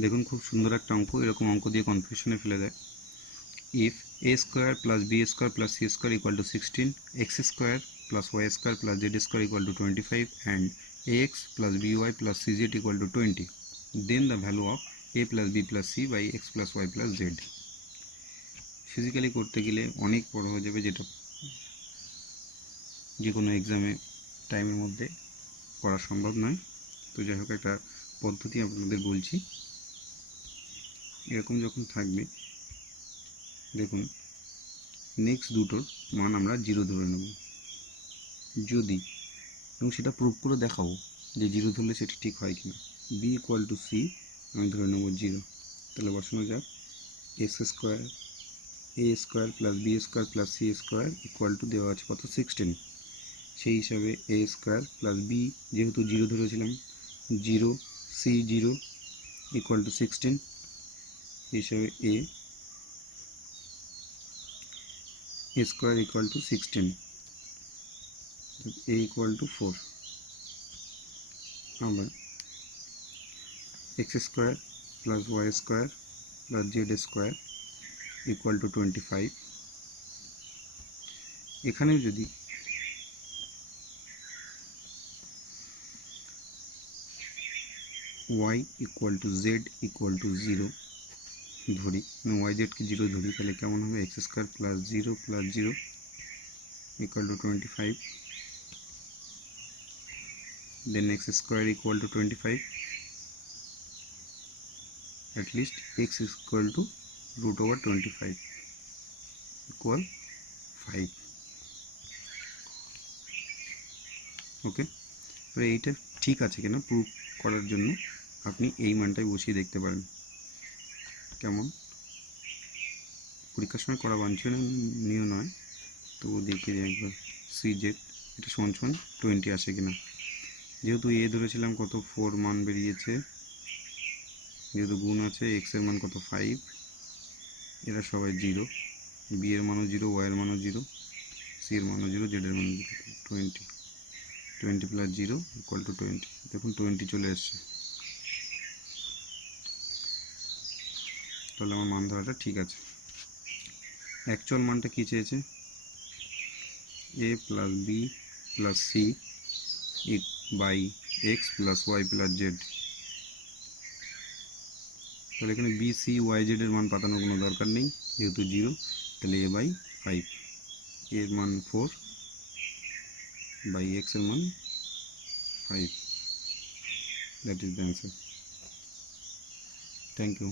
দেখুন খুব সুন্দর একটা অঙ্ক, এরকম অঙ্ক দিয়ে কনফিউশনে ফেলে দেয়। If a square plus B square plus C square equal to 16, X square plus Y square plus Z square equal to 25 and ax plus by plus cz equal to 20, then the value of a plus b plus c by x plus y plus z. Physically করতে গেলে অনেক বড় হয়ে যাবে, যেটা যে কোনো এক্সামে টাইমের মধ্যে করা সম্ভব নয়। তো যাই হোক, একটা পদ্ধতি আপনাদের বলছি। এরকম যখন থাকবে, দেখুন নেক্সট দুটোর মান আমরা 0 ধরে নেব যদি, এবং সেটা প্রুভ করে দেখাবো যে 0 ধরলে সেটা ঠিক হয় কিনা। b ইকুয়াল টু সি আমি ধরে নেব 0। তাহলে বসানো যাক X square A square plus B square plus C square equal to দেওয়া আছে কত 16। সেই হিসাবে এ স্কোয়ার প্লাস বি যেহেতু 0 ধরেছিলাম 0, সি 0 ইকুয়াল টু 16, হিসাবে A square equal to 16, a equal to 4। আমরা X square plus Y square plus Z square equal to 25। এখানে যদি y equal to Z equal to 0 ধরি, ওয়াই জেডকে 0 ধরি, তাহলে কেমন হবে? X square plus 0 plus 0 equal to 25, then X square equal to 25, at least x is equal to root over 25 equal 5. ওকে, এবার এইটা ঠিক আছে কিনা প্রুভ করার জন্য আপনি এই মানটাই বসিয়ে দেখতে পারেন। কেমন? পরীক্ষার সময় করা বাঞ্ছনীয় নয়, তো দেখিয়ে দিই একবার। সি জেড এটা সমান 20 আসে কিনা। যেহেতু এ ধরেছিলাম কত 4 মান বেরিয়েছে, যেহেতু গুণ আছে এক্সের মান কত 5, এরা সবাই 0, বি এর মানও 0, ওয়াই এর মানও 0, সি এর মানও 0, জেড এর মানও 0, 20 প্লাস 0 ইকুয়াল টু 20। দেখুন 20 চলে এসছে, তাহলে আমার মান ধরাটা ঠিক আছে। অ্যাকচুয়াল মানটা কী চেয়েছে? A plus B plus C by X plus Y plus Z. তাহলে এখানে বি সি ওয়াই জেডের মান পাতানোর কোনো দরকার নেই, যেহেতু 0, তাহলে এ বাই 5, এর মান 4 বাই এক্স এর মান 5, that is the answer. Thank you.